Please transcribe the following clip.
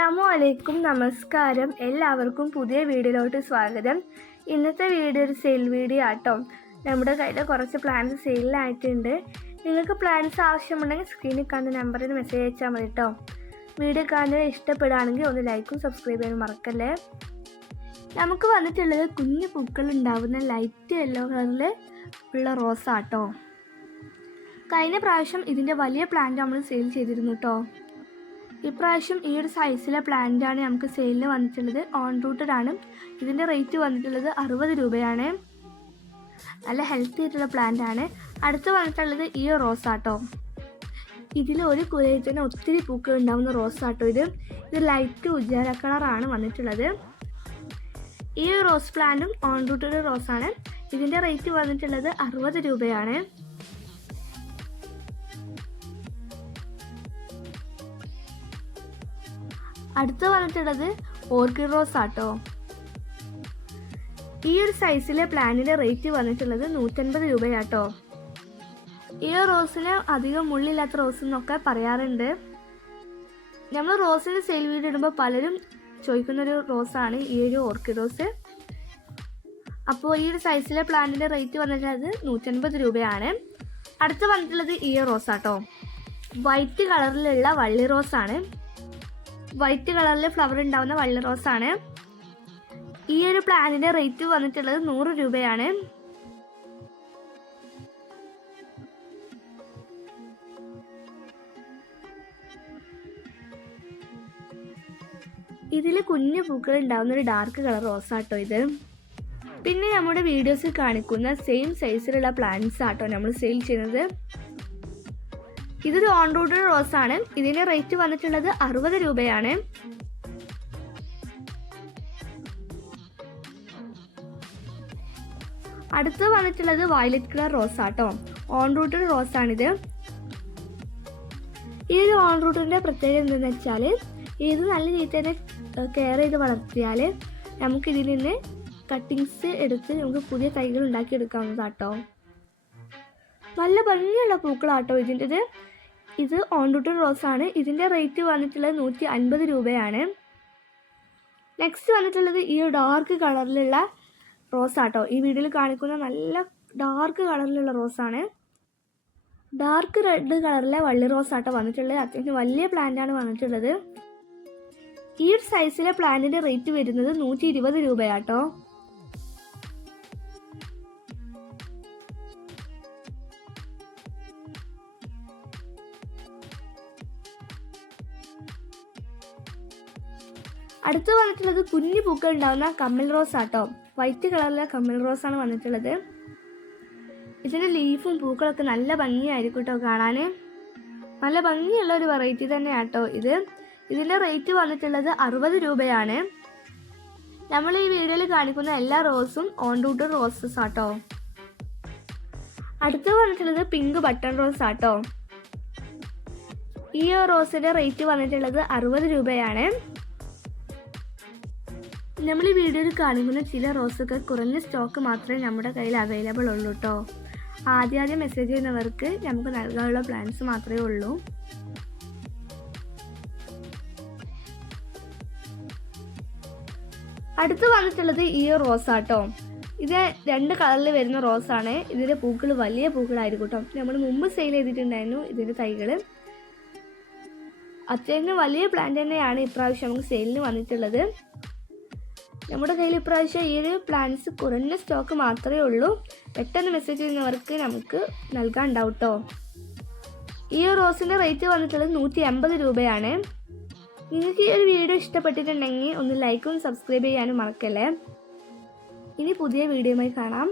അസ്സലാമു അലൈക്കും നമസ്കാരം. എല്ലാവർക്കും പുതിയ വീഡിയോയിലോട്ട് സ്വാഗതം. ഇന്നത്തെ വീഡിയോ ഒരു സെയിൽ വീഡിയോ ആട്ടോ. നമ്മുടെ കയ്യിൽ കുറച്ച് പ്ലാൻസ് സെയിലായിട്ടുണ്ട് നിങ്ങൾക്ക് പ്ലാൻസ് ആവശ്യമുണ്ടെങ്കിൽ സ്ക്രീനിൽ കാണുന്ന നമ്പറിൽ മെസ്സേജ് അയച്ചാൽ മതി കേട്ടോ വീഡിയോ കാണുന്നത് ഇഷ്ടപ്പെടുകയാണെങ്കിൽ ഒന്ന് ലൈക്കും സബ്സ്ക്രൈബ് ചെയ്യാൻ മറക്കല്ലേ. നമുക്ക് വന്നിട്ടുള്ളത് കുഞ്ഞു പൂക്കൾ ഉണ്ടാകുന്ന ലൈറ്റ് യെല്ലോ കളറിൽ ഉള്ള റോസാട്ടോ കഴിഞ്ഞ പ്രാവശ്യം ഇതിന്റെ വലിയ പ്ലാന്റ് നമ്മൾ സെയിൽ ചെയ്തിരുന്നു കേട്ടോ ഇപ്രാവശ്യം ഈ ഒരു സൈസിലെ പ്ലാന്റാണ് നമുക്ക് സെയിലിന് വന്നിട്ടുള്ളത്. ഓൺ റൂട്ടഡ് ആണ്. ഇതിന്റെ റേറ്റ് വന്നിട്ടുള്ളത് അറുപത് രൂപയാണ്. നല്ല ഹെൽത്തി ആയിട്ടുള്ള പ്ലാന്റ് ആണ്. അടുത്ത് വന്നിട്ടുള്ളത് ഈ റോസ് റോസാട്ടോ ഇതിൽ ഒരു കുലയിൽ തന്നെ ഒത്തിരി പൂക്കൾ ഉണ്ടാവുന്ന റോസാട്ടോ ഇത്. ഇത് ലൈറ്റ് ഉജ്ജാര കളറാണ് വന്നിട്ടുള്ളത്. ഈ റോസ് പ്ലാന്റും ഓൺ റൂട്ടഡ് റോസാണ് ഇതിന്റെ റേറ്റ് വന്നിട്ടുള്ളത് അറുപത് രൂപയാണ്. അടുത്ത് വന്നിട്ടുള്ളത് ഓർക്കിഡ് റോസ് ആട്ടോ. ഈ ഒരു സൈസിലെ പ്ലാന്റിന്റെ റേറ്റ് വന്നിട്ടുള്ളത് നൂറ്റൻപത് രൂപയാട്ടോ. ഈ റോസിന് അധികം മുള്ളില്ലാത്ത റോസ് എന്നൊക്കെ പറയാറുണ്ട്. നമ്മൾ റോസിന് സെയിൽ വീട് ഇടുമ്പോൾ പലരും ചോദിക്കുന്ന ഒരു റോസാണ് ഈ ഒരു ഓർക്കിഡ് റോസ്. അപ്പോൾ ഈ ഒരു സൈസിലെ പ്ലാന്റിന്റെ റേറ്റ് വന്നിട്ടുള്ളത് നൂറ്റൻപത് രൂപയാണ്. അടുത്ത് വന്നിട്ടുള്ളത് ഈ ഒരു റോസ് ആട്ടോ വൈറ്റ് കളറിലുള്ള വള്ളി റോസാണ്. വൈറ്റ് കളറിൽ ഫ്ലവർ ഉണ്ടാവുന്ന വള്ളി ആണ് ഈ ഒരു പ്ലാന്റിന്റെ റേറ്റ് വന്നിട്ടുള്ളത് നൂറ് രൂപയാണ്. ഇതിൽ കുഞ്ഞു പൂക്കൾ ഉണ്ടാവുന്ന ഒരു ഡാർക്ക് കളർ റോസാട്ടോ ഇത്. പിന്നെ നമ്മുടെ വീഡിയോസിൽ കാണിക്കുന്ന സെയിം സൈസിലുള്ള പ്ലാന്റ്സ് ആട്ടോ നമ്മൾ സെയിൽ ചെയ്യുന്നത്. ഇതൊരു ഓൺ റോഡ് റോസ് ആണ്. ഇതിന്റെ റേറ്റ് വന്നിട്ടുള്ളത് അറുപത് രൂപയാണ്. അടുത്ത് വന്നിട്ടുള്ളത് violet colour rose auto. Own rooted rose ആണിത്. ഈ ഒരു ഓൺ റൂട്ടിന്റെ പ്രത്യേകത എന്തെന്ന് വെച്ചാൽ ഇത് നല്ല രീതിയിൽ തന്നെ കെയർ ചെയ്ത് വളർത്തിയാൽ നമുക്ക് ഇതിൽ നിന്ന് കട്ടിങ്സ് എടുത്ത് നമുക്ക് പുതിയ തൈകൾ ഉണ്ടാക്കി എടുക്കാവുന്നതാട്ടോ നല്ല ഭംഗിയുള്ള പൂക്കളാട്ടോ ഇതിന്റെത്. ഇത് ഓൺ റൂട്ടഡ് റോസ് ആണ് ഇതിന്റെ റേറ്റ് വന്നിട്ടുള്ളത് നൂറ്റി അൻപത് രൂപയാണ്. നെക്സ്റ്റ് വന്നിട്ടുള്ളത് ഈ ഡാർക്ക് കളറിലുള്ള റോസ് ആട്ടോ ഈ വീഡിയോയിൽ കാണിക്കുന്ന നല്ല ഡാർക്ക് കളറിലുള്ള റോസ് ആണ് ഡാർക്ക് റെഡ് കളറിലെ വള്ളി റോസ് ആട്ടോ വന്നിട്ടുള്ളത്. അത്യാവശ്യം വലിയ പ്ലാന്റാണ് വന്നിട്ടുള്ളത്. ഈ ഒരു സൈസിലെ പ്ലാന്റിന്റെ റേറ്റ് വരുന്നത് നൂറ്റി ഇരുപത് രൂപയാട്ടോ. അടുത്ത് വന്നിട്ടുള്ളത് കുഞ്ഞു പൂക്കൾ ഉണ്ടാവുന്ന കമ്മൽ റോസ് ആട്ടോ. വൈറ്റ് കളറിലെ കമ്മൽ റോസ് ആണ് വന്നിട്ടുള്ളത്. ഇതിന്റെ ലീഫും പൂക്കളൊക്കെ നല്ല ഭംഗിയായിരിക്കും കേട്ടോ കാണാൻ നല്ല ഭംഗിയുള്ള ഒരു വെറൈറ്റി തന്നെയാട്ടോ ഇത്. ഇതിന്റെ റേറ്റ് വന്നിട്ടുള്ളത് അറുപത് രൂപയാണ്. നമ്മൾ ഈ വീഡിയോയിൽ കാണിക്കുന്ന എല്ലാ റോസും ഓൺ റൂട്ട് റോസസ് ആട്ടോ. അടുത്ത് വന്നിട്ടുള്ളത് പിങ്ക് ബട്ടൺ റോസ് ആട്ടോ. ഈ റോസിന്റെ റേറ്റ് വന്നിട്ടുള്ളത് അറുപത് രൂപയാണ്. നമ്മൾ ഈ വീഡിയോയിൽ കാണിക്കുന്ന ചില റോസൊക്കെ കുറഞ്ഞ സ്റ്റോക്ക് മാത്രമേ നമ്മുടെ കയ്യിൽ അവൈലബിൾ ഉള്ളൂ കേട്ടോ ആദ്യാദ്യം മെസ്സേജ് ചെയ്യുന്നവർക്ക് നമുക്ക് നൽകാനുള്ള പ്ലാൻസ് മാത്രമേ ഉള്ളൂ. അടുത്ത് വന്നിട്ടുള്ളത് ഈ റോസ് ആട്ടോ ഇത് രണ്ട് കളറിൽ വരുന്ന റോസാണ്. ഇതിന്റെ പൂക്കൾ വലിയ പൂക്കളായിരിക്കും കേട്ടോ നമ്മൾ മുമ്പ് സെയിൽ ചെയ്തിട്ടുണ്ടായിരുന്നു ഇതിന്റെ തൈകൾ അത്യാവശ്യം വലിയ പ്ലാന്റ് തന്നെയാണ് ഇപ്രാവശ്യം നമുക്ക് സെയിലിന് വന്നിട്ടുള്ളത്. നമ്മുടെ കയ്യിൽ ഇപ്രാവശ്യം ഈ ഒരു പ്ലാൻസ് കുറഞ്ഞ സ്റ്റോക്ക് മാത്രമേ ഉള്ളൂ. പെട്ടെന്ന് മെസ്സേജ് ചെയ്യുന്നവർക്ക് നമുക്ക് നൽകാൻ ഉണ്ടാവും കേട്ടോ ഈ റോസിന്റെ റേറ്റ് വന്നിട്ടുള്ളത് നൂറ്റി അമ്പത് രൂപയാണ്. നിങ്ങൾക്ക് ഈ ഒരു വീഡിയോ ഇഷ്ടപ്പെട്ടിട്ടുണ്ടെങ്കിൽ ഒന്ന് ലൈക്കും സബ്സ്ക്രൈബ് ചെയ്യാനും മറക്കല്ലേ. ഇനി പുതിയ വീഡിയോയുമായി കാണാം.